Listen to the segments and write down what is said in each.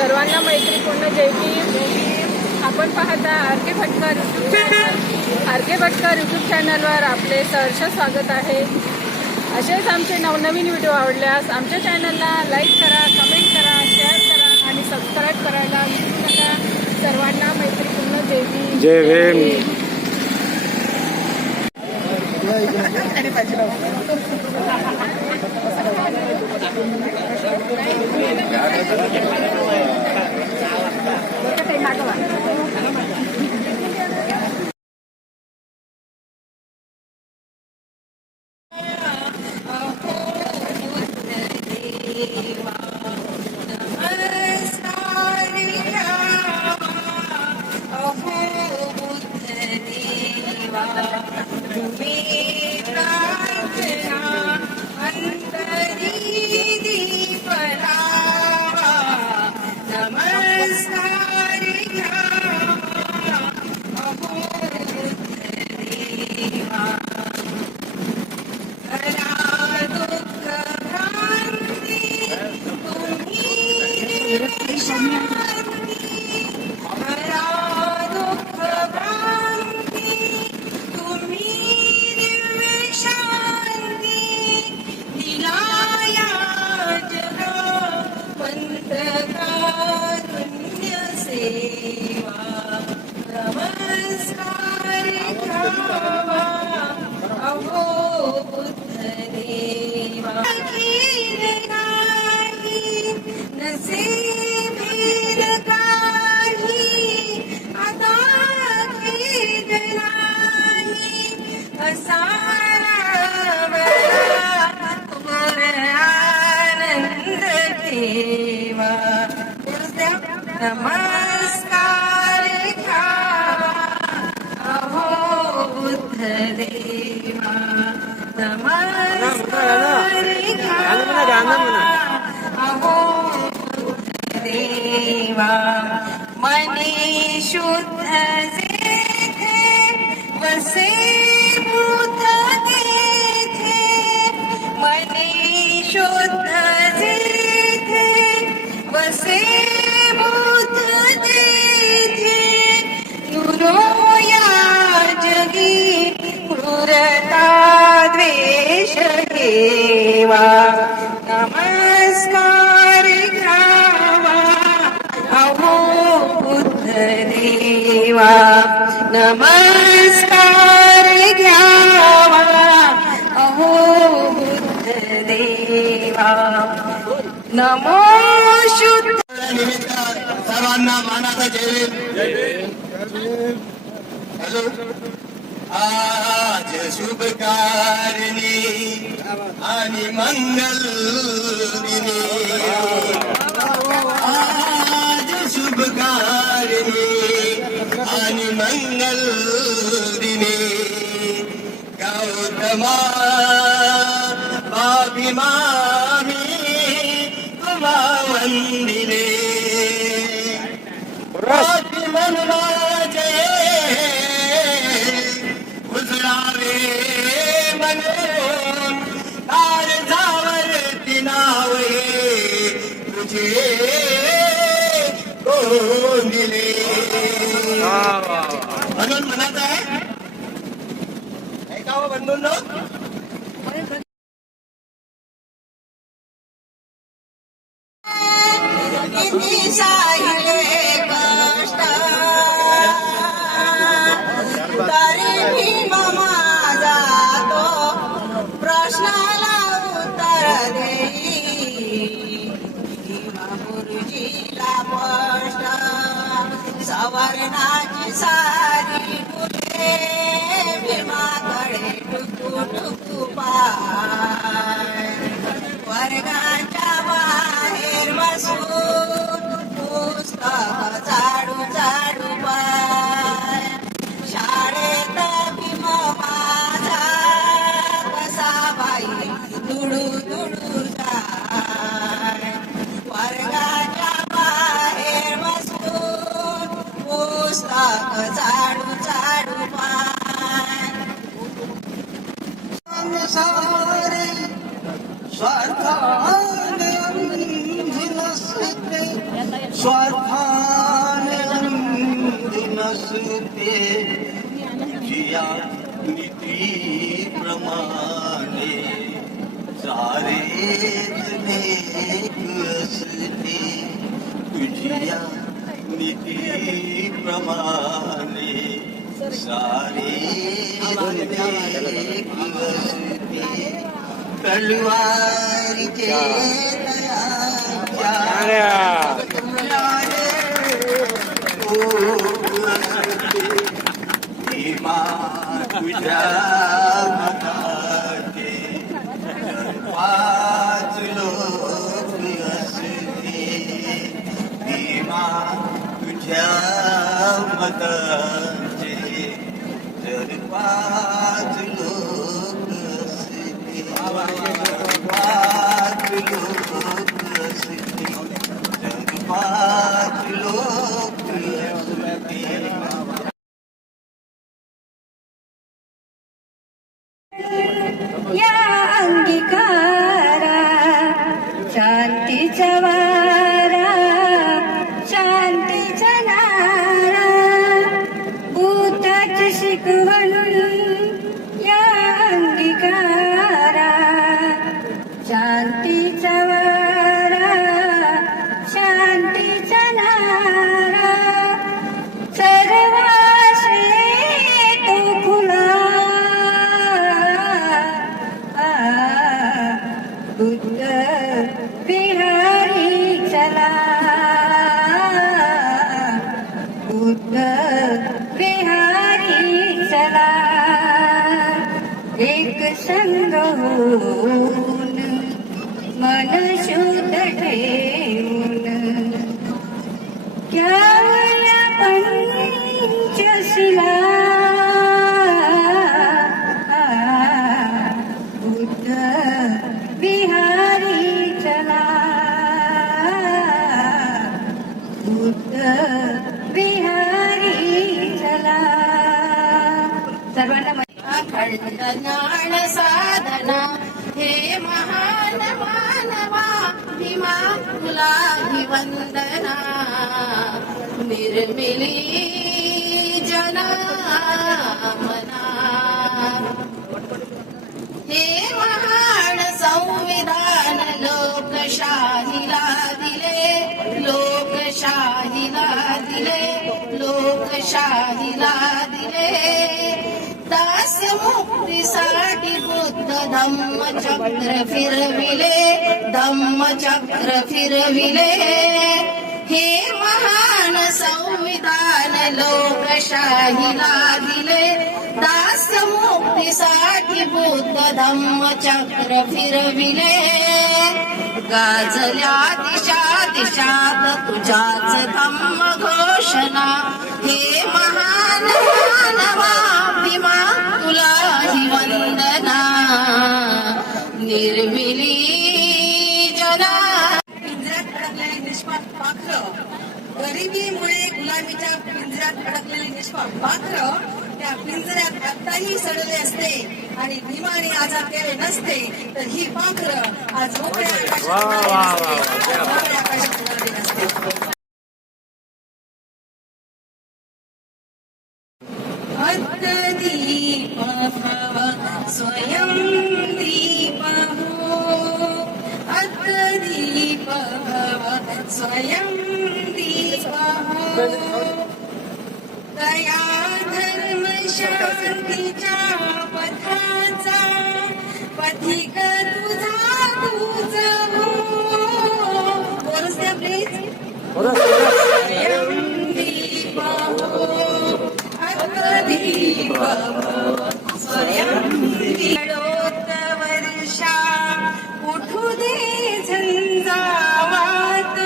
सर्वांना मैत्रीपूर्ण जय भीम. आपण पाहता R K. Bhatkar YouTube channel. R K. Bhatkar YouTube चॅनलवर आपले सहर्ष स्वागत आहे. असेच आमचे नवनवीन व्हिडिओ आवडल्यास आमच्या चॅनलला लाईक करा, कमेंट करा, शेअर करा आणि सबस्क्राईब करायला विसरू नका. सर्वांना मैत्रीपूर्ण जय भीम. जय भीम. नमस्कार अहो बुद्ध देवा. नमस्कार अहो बुद्ध देवा. मनी शुद्ध जेथे वसे बुद्ध तेथे. मनी शुद्ध जेथे वसे नमस्कार घ्यावा अहो बुद्ध देवा. नमस्कार घ्यावा अहो बुद्ध देवा. नमो शुद्ध निमित्त सर्वांना मानाचा जय भीम. आज शुभ कारणी आणि मंगल दिनी. आज शुभ कारणी आणि मंगल दिनी. गौतमा अभिमानी तुम्हा वंदिले. मन माझे उजळावे म्हणून काळजावरती नाव हे तुझे कोण दिले. म्हणून म्हणत आहे ऐकावं बंधूंनो. प्रश्नाला उत्तर देई गुरुजीला स्पष्ट. सवर्णाची सारी फुले भीमाकडे टुकू टुकू पाय. वर्गाच्या बाहेर बसून पुस्तक झाडू झाडू पाय. शाळेत भीम माझा कसा बाई दुडू दुडू जाय. वर्गाच्या बाहेर बसून पुस्तक झाडू झाडू पाय. स्वार्थाने अंधी नसते स्वार्थाने नसते तुझिया नीतीप्रमाणे सारेच नेक असते तुझिया नीतीप्रमाणे सारेच नेक असते तलवारीचे भीमा तुझ्या मनाचे पाच लोक असते भीमा तुझ्या मताचे जर पाच लोक असते पाच लोक असते जर पाच लोक असते या अंगीकारा शांतीचा वारा शांतीचा नारा भूताची शिकवण या अंगीकारा शांतीचा वारा शांतीचा नारा सर्वाशी तो खुला बुद्ध विहारी चला बुद्ध विहारी चला एक संग होऊन मन शुद्ध ठेवून घ्यावया पंचशिला बुद्ध विहारी चला बुद्ध विहारी चला सर्वांना अखंड ज्ञान साधना हे महान मानवा भीमा तुला ही वंदना निर्मिली जना मना हे महान संविधान लोकशाहीला दिले लोकशाहीला दिले लोकशाहीला दिले दास्य मुक्तीसाठी बुद्ध धम्म चक्र फिरविले धम्म चक्र फिरविले हे महान संविधान लोकशाहीला दिले दास्य मुक्तीसाठी बुद्ध धम्म चक्र फिरविले गाजल्या दिशा दिशात तुझ्याच धम्म घोषणा हे महान मानवा भीमा तुला ही वंदना निर्मिली जना पिंजऱ्यात अडकलेले निष्पाप पाखरं गरिबीमुळे गुलामीच्या पिंजऱ्यात अडकलेले निष्पाप पाखरं त्या पिंजऱ्यात आत्ताही सडले असते आणि भीमाने आजाद केले नसते तर ही पाखरं आज मोकळ्या आकाशात उडाली नसते. दीप भव स्वयं दीप हो दीप भव स्वयं दीप हो दया धर्म शांतीच्या पथाचा पथिक तुझा तुझ हो बोलस द्या प्लीज स्वयं दीप हो दीप स्वयं दीप वर्षा उठू दे झंझावात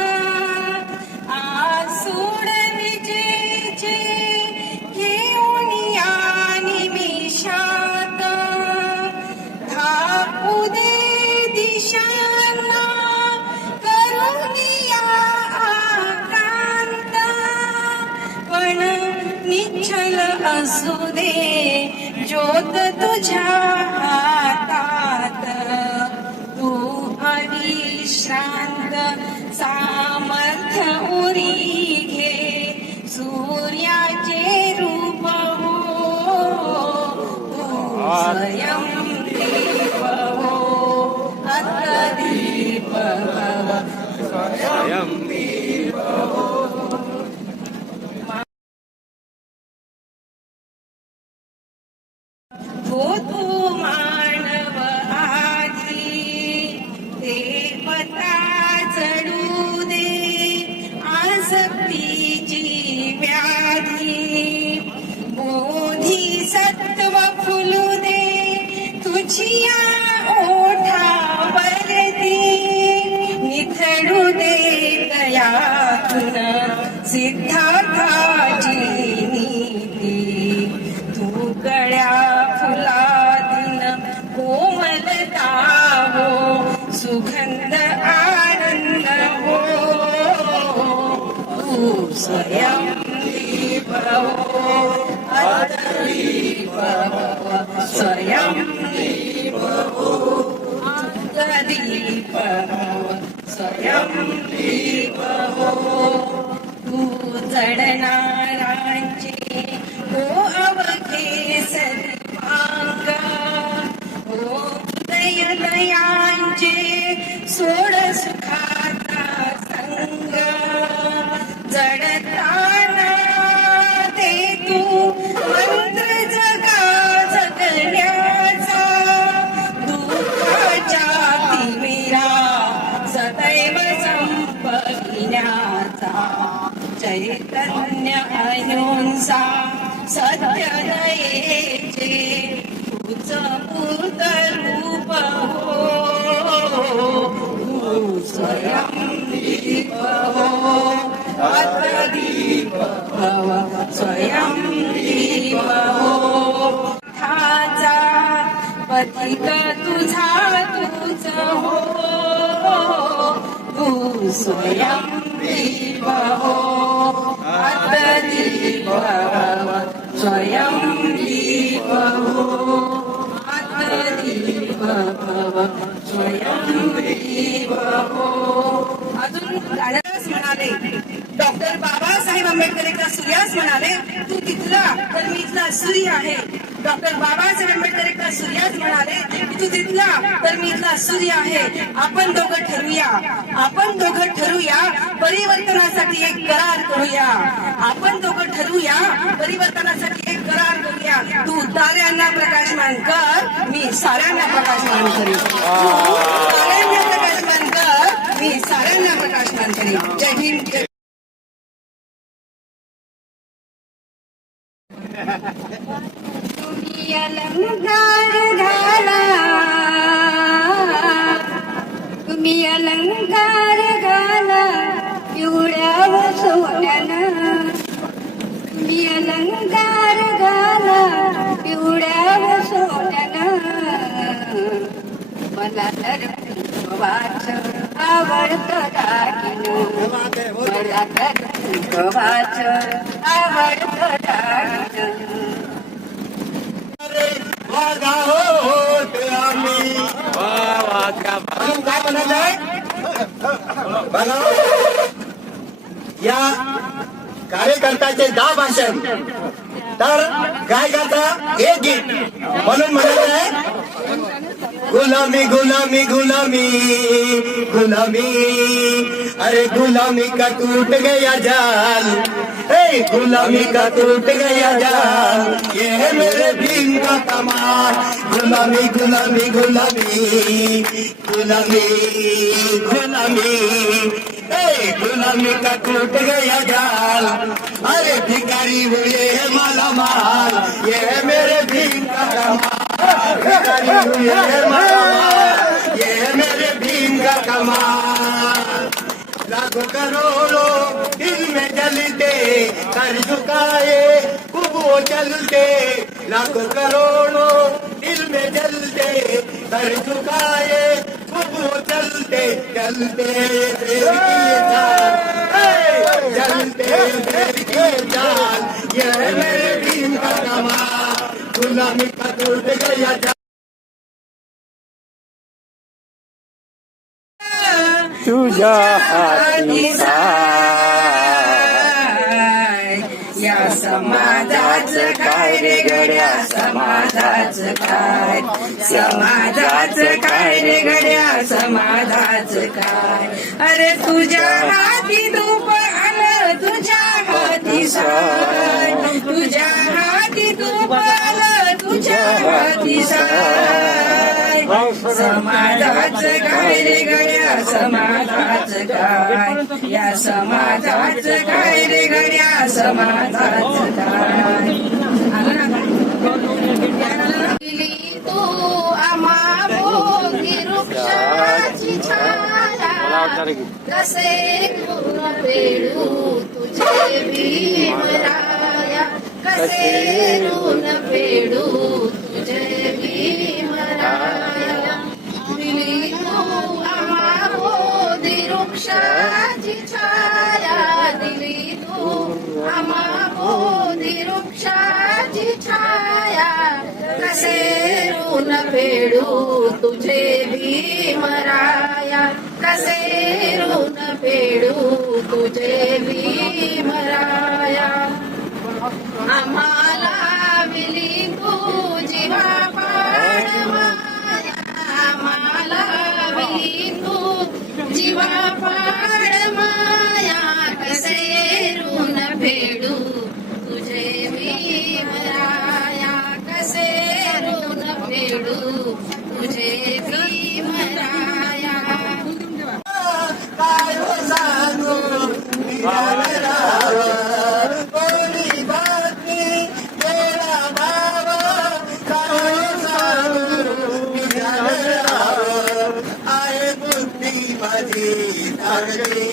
आज सोड विजेचे घेऊन या निमिषात धापू दे दिशांना करून या आक्रांत पण निश्चल असू दे ज्योत तुझ्या हातात तू अविश्रांत सामर्थ्य मोरी घे सूर्याचे रूप हो तू स्वयं दीप हो अत्तदीप भव हो तू मानव आधी देवता चढू दे आसक्तीची व्याधी बोधी सत्व फुलू दे तुझिया ओठावरती निथळू दे दयातून सिद्धार्थाची नीती तू गळ्या फुलातीन कोमलता हो सुगंध आनंद हो तू स्वयं दीप हो अत्तदीप हो स्वयं दीप हो अत्तदीप हो स्वयं दीप हो तू जडणारांचे हो अवघे सर्वांग हो दयलयांचे सोड सुखाचा संग जडताना दे तू मंत्र जगा जगण्याचा दुःखाच्या तिमिरा सदैव संपविण्याचा चैतन्य अहिंसा सत्य दयेचे तुझ मूर्त रूप हो तू स्वयं दीप हो अत्तदीप भव स्वयं दीप हो थाचा पथिक तुझा तुझ हो तू स्वयं दीप हो अत्तदीप भव स्वयं दीप हो अत्तदीप भव स्वयं दीप हो अजून गाण्यास म्हणाले डॉक्टर बाबासाहेब आंबेडकर एकदा सूर्यास म्हणाले तू तिथला तर मी इथला सूर्य आहे डॉक्टर बाबासाहेब आंबेडकर एकदा सूर्यास म्हणाले की तू तिथला तर मी इथला सूर्य आहे आपण दोघं ठरूया परिवर्तनासाठी एक करार करूया आपण दोघं ठरूया परिवर्तनासाठी एक करार करूया तू ताऱ्यांना प्रकाशमान कर मी साऱ्यांना प्रकाशमान करीन तू ताऱ्यांना प्रकाशमान कर मी साऱ्यांना प्रकाशमान करीन जय भीम जय तुम्ही अलंकार घाला तुम्ही अलंकार घाला पिवळ्या व सोन्यानं तुम्ही अलंकार घाला पिवळ्या व सोन्यानं मला तर वाच आवडतं दागिनं मला तर वाच आवडतं दागिनं अजून काय म्हणायचंय बघा या कार्यकर्त्याचे 10 भाषण तर गायकाचा एक गीत म्हणून म्हणायचंय गुलामी गुलामी गुलामी गुलामी अरे गुलामी का टूट गया जाल ए गुलामी का टूट गया जाल ये है मेरे भीम का कमाल गुलामी गुलामी गुलामी गुलामी गुलामी ए गुलामी का टूट गया जाल अरे भिखारी हुए है माला माल ये है मेरे भीम का कमाल भिखारी हुए है माला माल ये है मेरे भीम का कमाल लाखों करोड़ों दिल में जलते कर झुकाए वो चलते लाखों करोड़ों दिल में जलते कर झुकाए वो चलते चलते देर की चाल चलते देर की चाल ये है मेरे भीम का कमाल गुलामी का टूट गया जाल तुझ्या हाती समाजाच काय, समाजाच काय रे गड्या, समाजाच काय. अरे तुझ्या हाती तूप आलं, तुझ्या हाती साय, तुझ्या हाती तूप आलं, तुझ्या हाती साय. समाजाच काय रे गड्या, समाजाच काय, या समाजाच काय रे गड्या, समाजाच काय. तू आम्हा भोगी वृक्षाची छाया, कसे गुण फेडू तुझे भीमराया, कसे ऋण फेडू तुझे भीमराया. दिली तू आम्हा बोधी वृक्षाची छाया, दिली तू आम्हा बोधी वृक्षाची छाया, कसे ऋण फेडू तुझे भीमराया, कसे ऋण फेडू तुझे भीमराया. आम्हाला विली तू जीवा पाड माया, आम्हाला विली तू जीवा पाड माया, कसे ऋण फेडू तुझे भीमराया, कसे ऋण फेडू तुझे भीमराया. काय सांगू कोणी बातमी गेला बाबा, काय सांगू आहे बुद्धी माझी चांगली,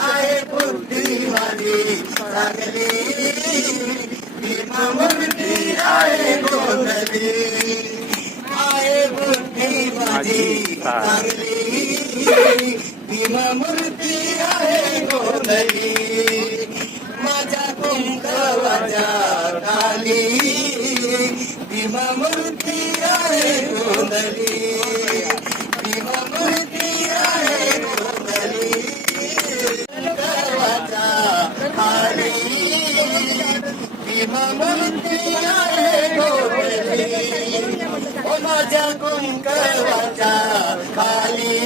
आहे बुद्धी माझी चांगली, भीममूर्ती आहे गोंधळी, आहे बुद्धी माझी चांगली, भीममूर्ती आहे गोंधळी. माझ्या कुंकवाच्या खाली भीममूर्ती आहे गोंधळी, भीममूर्ती आहे गोंधळी. कुंकवाच्या खाली भीममूर्ती आहे गोंधळी, माझ्या कुंकवाच्या खाली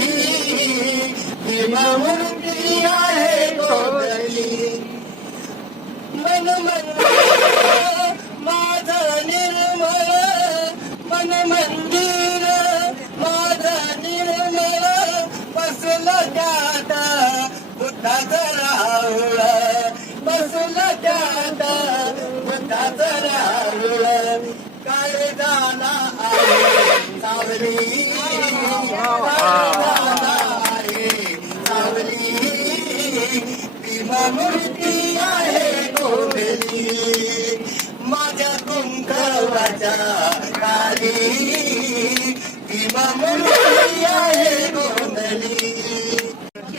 भीममूर्ती आहे गोंधळी. मन मंदिर माझं निर्मळ, मन मंदिर माझं निर्मळ, बसलं त्यात बुद्धाचं राऊळ, बसलं त्यात बुद्धाचं राऊळ. काय झाला आहे सावली, काय झाला आहे सावली, भीममूर्ती आहे गोंधळी, माझ्या कुंकवाच्या खाली भीममूर्ती आहे गोंधळी.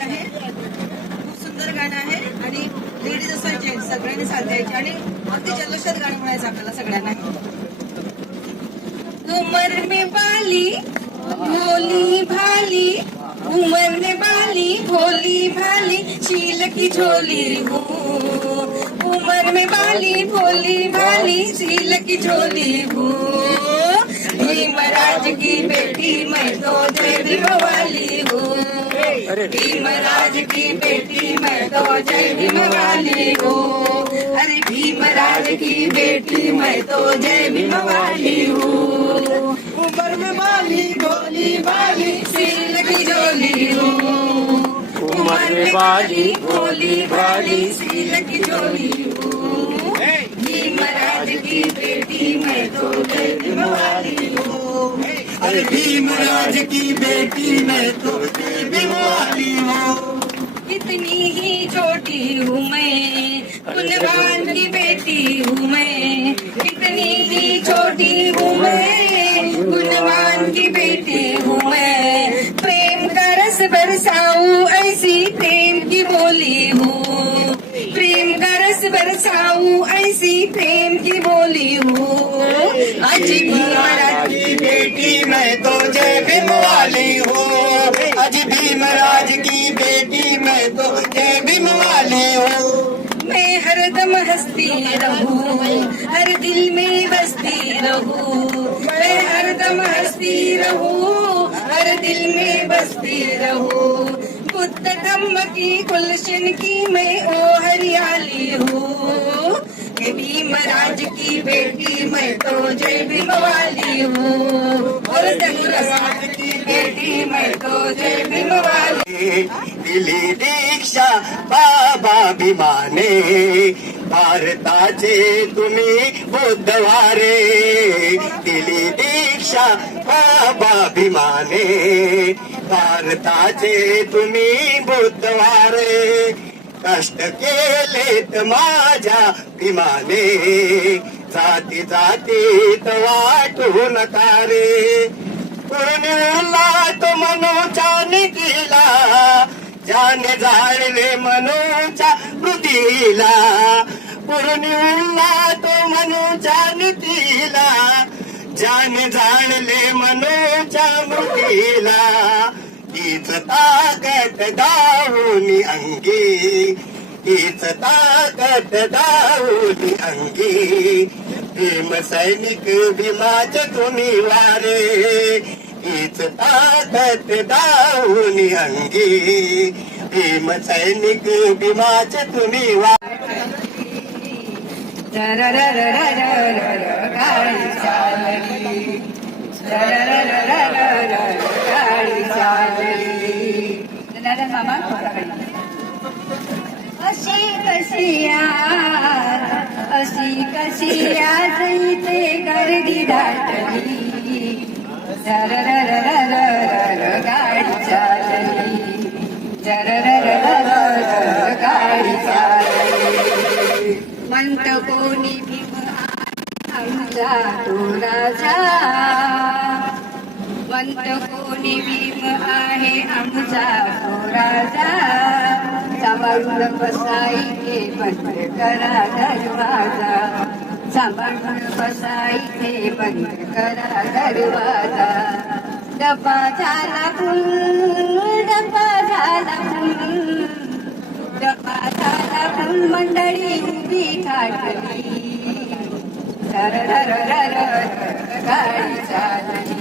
आहे खूप सुंदर गाणं आहे आणि लेडीज असं जेंट्स सगळ्यांनी साथ द्यायची आणि अगदी जल्लोषात गाणं म्हणायचं आपल्याला सगळ्यांना. उमर में बाली भोली भाली, उमर में बाली भोली भाली, शील की झोली हूँ, उमर में बाली भोली भाली, शील की झोली हूँ. भीमराज की बेटी मैं तो जय भीम वाली हूँ, भीमराज की बेटी मैं तो जय भीम वाली हूँ. अरे भीमराज की बेटी मैं तो जय भीम वाली हूँ. उमर में बाली भोली भाली, शील की झोली हूँ, उमर में बाली भोली भाली, शील की झोली हूँ. भीमराज की बेटी मैं तो जय भीम वाली हूँ. अरे भीमराज की बेटी मैं तो जय भीम वाली हूँ. कितनी ही छोटी हूँ मैं, कुलवान की बेटी हूँ मैं, कितनी ही छोटी हूँ मैं, कुलवान की बेटी हूँ मैं. प्रेम का रस बरसाऊं ऐसी प्रेम की बोली हूँ, प्रेम का रस बरसाऊं ऐसी प्रेम की बोली हूँ. आज भीमराज की बेटी मैं तो जय भीम वाली हूँ, आज भीमराज की बेटी मैं तो जय भीम वाली हूँ. मैं हर हरदम हंसती रहूं, हर दिल में बसती रहूं, मैं हरदम हंसती रहूं, हर दिल में बसती रहूं। बुद्ध धम्म की गुलशन की मैं ओ हरियाली हूँ, के भीमराज की बेटी मैं तो जय भीम वाली हूँ, और धर्मराज की बेटी मैं तो जय भीम वाली। दिली दीक्षा बाबा भीमाने, भारताचे तुम्ही बुद्धवारे। दिली दीक्षा बाबा भीमाने, भारताचे तुम्ही बुद्धवारे। कष्ट केलेत माझ्या भीमाने, जाती जातीत वाटून तारे। पूर्णिला तो मनूच्या नीतीला, ज्याने जाळले मनूच्या वृत्तीला। पूर्णिला तो मनूच्या नीतीला, ज्याने जाळले मनूच्या मृतीला। हीच ताकद दावूनी अंगी, हीच ताकद दावूनी अंगी। भीम सैनिक भीमाचे तुम्ही वारे, हीच ताकद दावूनी अंगी। भीम सैनिक भीमाचे तुम्ही वारे। गाडी चालली, गाडी चालली। मामा अशी कशी आज इथे गर्दी दाटली, गाडी चालली, गाडी चालली। म्हणत कोणी भीम आमचा तो राजा, म्हणत कोणी भीम आहे आमचा तो राजा। सांभाळून बसाई के बंद करा दरवाजा, सांभाळून बसाई के बंद करा दरवाजा। डबा झाला फुल, डबा झाला फुल, डबा झाला फुल, मंडळी उभी ठाकली। गाडी चालली, गाडी चालली।